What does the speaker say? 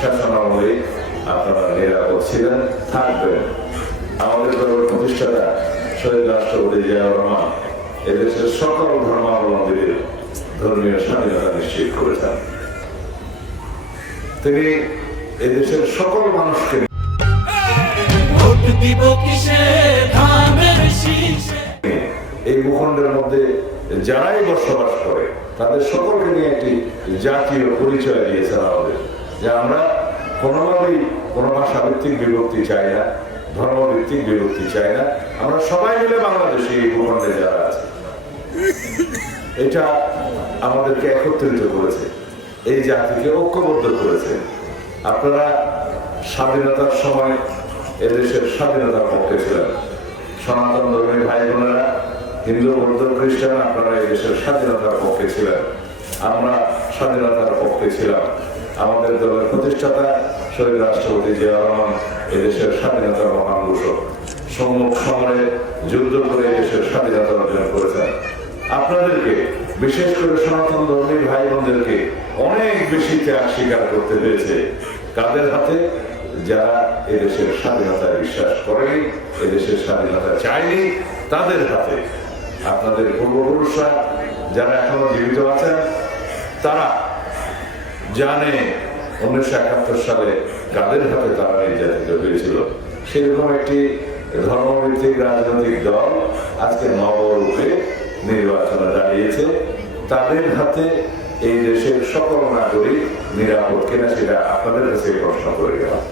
শাসনামলে আপনারা নিরাপদ ছিলেন, থাকবেন। আমাদের দলের প্রতিষ্ঠাতা শহীদ রাষ্ট্রপতি জিয়াউর রহমান এদেশের সকল ধর্মাবলম্বীদের ধর্মীয় স্বাধীনতা নিশ্চিত করেছেন। তিনি এদেশের সকল মানুষকে এই ভূখণ্ডের মধ্যে যারাই বসবাস করে তাদের সকলকে নিয়ে একটি জাতীয় পরিচয় দিয়েছেন আমাদের, যে আমরা কোনোভাবেই কোনো ভাষাভিত্তিক বিভক্তি চাই না, ধর্মভিত্তিক বিভক্তি চাই না। আমরা সবাই মিলে বাংলাদেশে এই ভূখণ্ডে যারা আছে, এটা আমাদেরকে একত্রিত করেছে, এই জাতিকে ঐক্যবদ্ধ করেছে। আপনারা স্বাধীনতার সময় এদেশের স্বাধীনতার পক্ষে ছিলেন, সনাতন ধর্মী ভাই বোনেরা, হিন্দু, বৌদ্ধ, খ্রিস্টান, আপনারা এদেশের স্বাধীনতার পক্ষে ছিলেন, আমরা স্বাধীনতার পক্ষে ছিলাম। আমাদের দলের প্রতিষ্ঠাতা শহীদ রাষ্ট্রপতি জিয়াউর রহমান এদেশের স্বাধীনতার মহান ঘোষক, সম্মুখ সমরে যুদ্ধ করে এদেশের স্বাধীনতা অর্জন করেছেন। আপনাদেরকে, বিশেষ করে সনাতন ধর্মী ভাই বোনদেরকে অনেক বেশি ত্যাগ স্বীকার করতে হয়েছে। কাদের হাতে? যারা এদেশের স্বাধীনতায় বিশ্বাস করেনি, এদেশের স্বাধীনতা চায়নি, তাদের হাতে। আপনাদের পূর্বপুরুষরা যারা এখনো জীবিত আছেন তারা জানে 1971 সালে কাদের হাতে তারা নির্যাতিত হয়েছিল। সেরকম একটি ধর্মভিত্তিক রাজনৈতিক দল আজকে নবরূপে নির্বাচনে দাঁড়িয়েছে। তাদের হাতে এই দেশের সকল নাগরিক নিরাপদ কিনা সেটা আপনাদের কাছে প্রশ্ন করে গেলাম।